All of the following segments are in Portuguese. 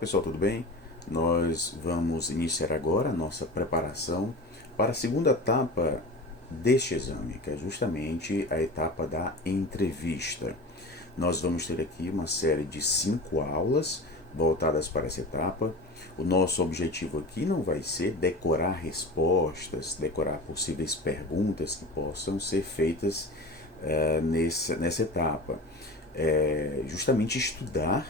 Olá pessoal, tudo bem? Nós vamos iniciar agora a nossa preparação para a segunda etapa deste exame, que é justamente a etapa da entrevista. Nós vamos ter aqui uma série de 5 aulas voltadas para essa etapa. O nosso objetivo aqui não vai ser decorar respostas, decorar possíveis perguntas que possam ser feitas nessa etapa. É justamente estudar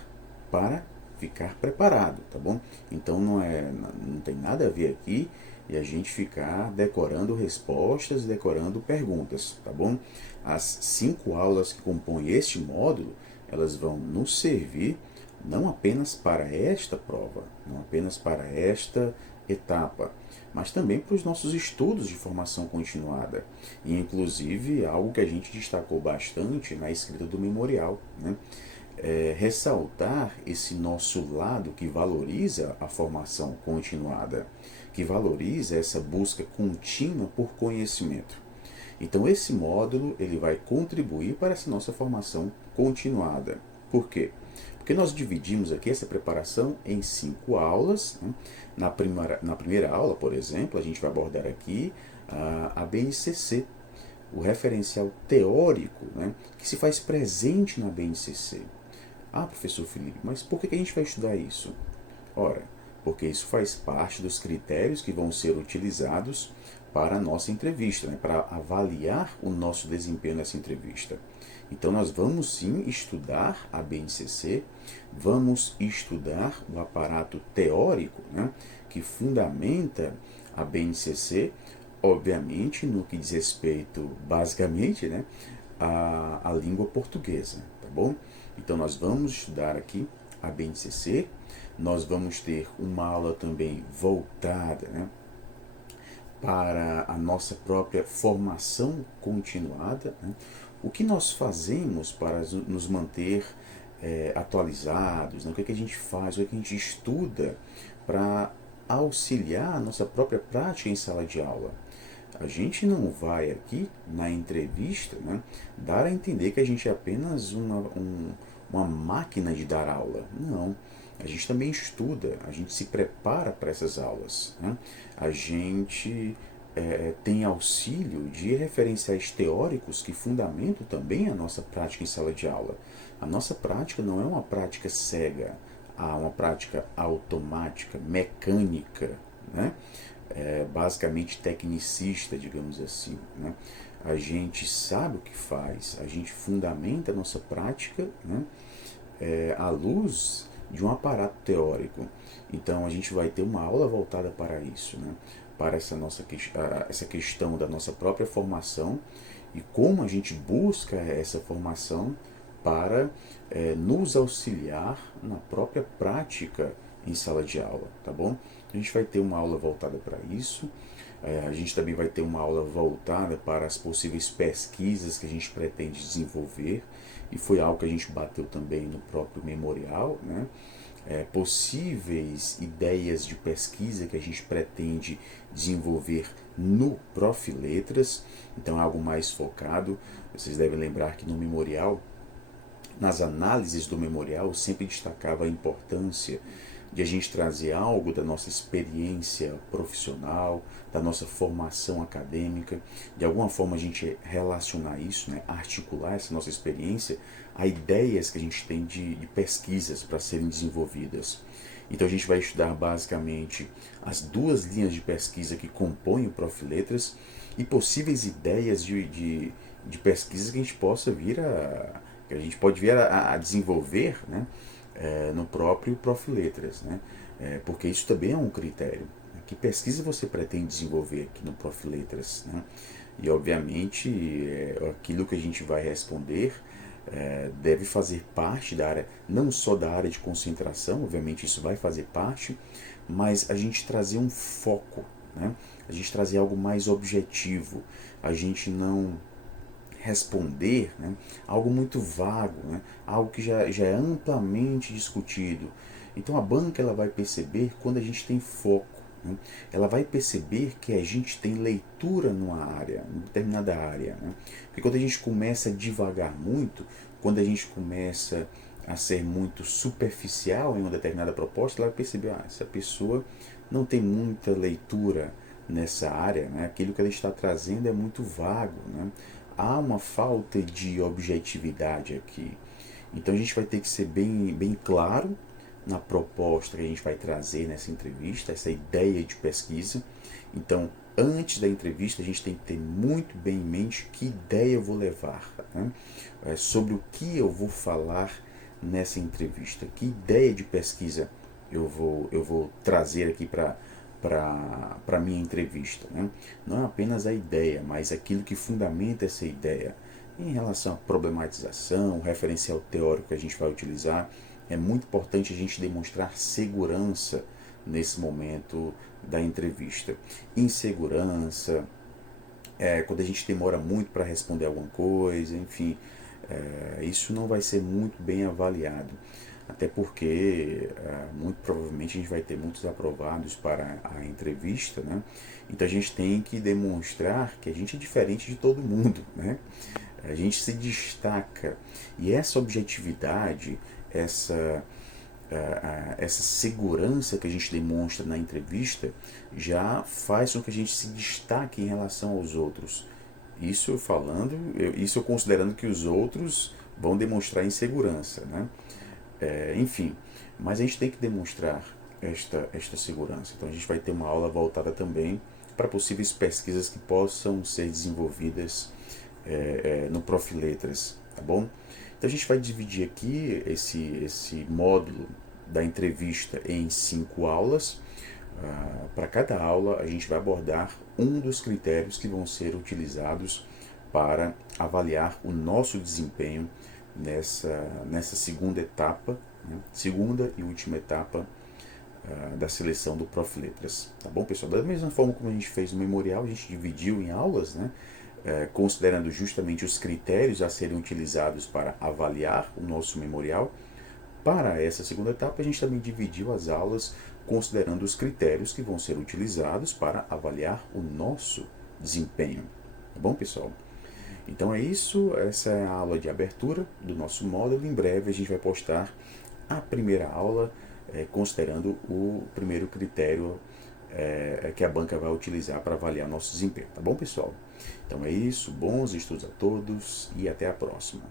para ficar preparado, tá bom? Então não tem nada a ver aqui e a gente ficar decorando respostas, decorando perguntas, tá bom? As 5 aulas que compõem este módulo, elas vão nos servir não apenas para esta prova, não apenas para esta etapa, mas também para os nossos estudos de formação continuada. E inclusive algo que a gente destacou bastante na escrita do memorial, né? Ressaltar esse nosso lado que valoriza a formação continuada, que valoriza essa busca contínua por conhecimento. Então esse módulo ele vai contribuir para essa nossa formação continuada. Por quê? Porque nós dividimos aqui essa preparação em 5 aulas. Né? Na primeira aula, por exemplo, a gente vai abordar aqui a BNCC, o referencial teórico, né, que se faz presente na BNCC. Ah, professor Felipe, mas por que a gente vai estudar isso? Ora, porque isso faz parte dos critérios que vão ser utilizados para a nossa entrevista, né, para avaliar o nosso desempenho nessa entrevista. Então nós vamos sim estudar a BNCC, vamos estudar o aparato teórico, né, que fundamenta a BNCC, obviamente no que diz respeito basicamente, né, à língua portuguesa, tá bom? Então nós vamos estudar aqui a BNCC, nós vamos ter uma aula também voltada, né, para a nossa própria formação continuada, né? O que nós fazemos para nos manter atualizados, né? O que a gente faz, o que a gente estuda para auxiliar a nossa própria prática em sala de aula. A gente não vai aqui na entrevista, né, dar a entender que a gente é apenas uma máquina de dar aula. Não. A gente também estuda, a gente se prepara para essas aulas. Né? A gente tem auxílio de referenciais teóricos que fundamentam também a nossa prática em sala de aula. A nossa prática não é uma prática cega, uma prática automática, mecânica, né? Basicamente tecnicista, digamos assim. Né? A gente sabe o que faz, a gente fundamenta a nossa prática, né? À luz de um aparato teórico. Então a gente vai ter uma aula voltada para isso, né? Para essa questão da nossa própria formação e como a gente busca essa formação para nos auxiliar na própria prática em sala de aula, tá bom? A gente vai ter uma aula voltada para isso. A gente também vai ter uma aula voltada para as possíveis pesquisas que a gente pretende desenvolver, e foi algo que a gente bateu também no próprio memorial, né? Possíveis ideias de pesquisa que a gente pretende desenvolver no Prof. Letras, então é algo mais focado. Vocês devem lembrar que no memorial, nas análises do memorial, eu sempre destacava a importância de a gente trazer algo da nossa experiência profissional, da nossa formação acadêmica, de alguma forma a gente relacionar isso, né, articular essa nossa experiência a ideias que a gente tem de pesquisas para serem desenvolvidas. Então a gente vai estudar basicamente as 2 linhas de pesquisa que compõem o Prof. Letras e possíveis ideias de pesquisas que a gente possa que a gente pode vir a desenvolver, né, no próprio Prof. Letras, né? Porque isso também é um critério. Que pesquisa você pretende desenvolver aqui no Prof. Letras? Né? E, obviamente, aquilo que a gente vai responder deve fazer parte da área, não só da área de concentração, obviamente isso vai fazer parte, mas a gente trazer um foco, né? A gente trazer algo mais objetivo, a gente não responder, né, algo muito vago, né, algo que já é amplamente discutido. Então a banca ela vai perceber quando a gente tem foco, né, ela vai perceber que a gente tem leitura numa área, em determinada área. Né, porque quando a gente começa a divagar muito, quando a gente começa a ser muito superficial em uma determinada proposta, ela vai perceber, essa pessoa não tem muita leitura nessa área, né? Aquilo que ela está trazendo é muito vago, né? Há uma falta de objetividade aqui. Então a gente vai ter que ser bem claro na proposta que a gente vai trazer nessa entrevista, essa ideia de pesquisa. Então, antes da entrevista, a gente tem que ter muito bem em mente que ideia eu vou levar, né? Sobre o que eu vou falar nessa entrevista, que ideia de pesquisa eu vou trazer aqui para a minha entrevista, né? Não é apenas a ideia, mas aquilo que fundamenta essa ideia. Em relação à problematização, o referencial teórico que a gente vai utilizar, é muito importante a gente demonstrar segurança nesse momento da entrevista. Insegurança, quando a gente demora muito para responder alguma coisa, enfim, isso não vai ser muito bem avaliado. Até porque, muito provavelmente, a gente vai ter muitos aprovados para a entrevista, né? Então a gente tem que demonstrar que a gente é diferente de todo mundo, né? A gente se destaca. E essa objetividade, essa segurança que a gente demonstra na entrevista já faz com que a gente se destaque em relação aos outros. Isso eu considerando que os outros vão demonstrar insegurança, né? Enfim, mas a gente tem que demonstrar esta segurança. Então a gente vai ter uma aula voltada também para possíveis pesquisas que possam ser desenvolvidas no Profiletras, tá bom? Então a gente vai dividir aqui esse módulo da entrevista em 5 aulas. Para cada aula a gente vai abordar um dos critérios que vão ser utilizados para avaliar o nosso desempenho nessa segunda etapa, né? Segunda e última etapa da seleção do Profiletras, tá bom, pessoal? Da mesma forma como a gente fez no memorial, a gente dividiu em aulas, né? Considerando justamente os critérios a serem utilizados para avaliar o nosso memorial. Para essa segunda etapa, a gente também dividiu as aulas considerando os critérios que vão ser utilizados para avaliar o nosso desempenho. Tá bom, pessoal? Então é isso, essa é a aula de abertura do nosso módulo. Em breve a gente vai postar a primeira aula, considerando o primeiro critério que a banca vai utilizar para avaliar nosso desempenho. Tá bom, pessoal? Então é isso, bons estudos a todos e até a próxima.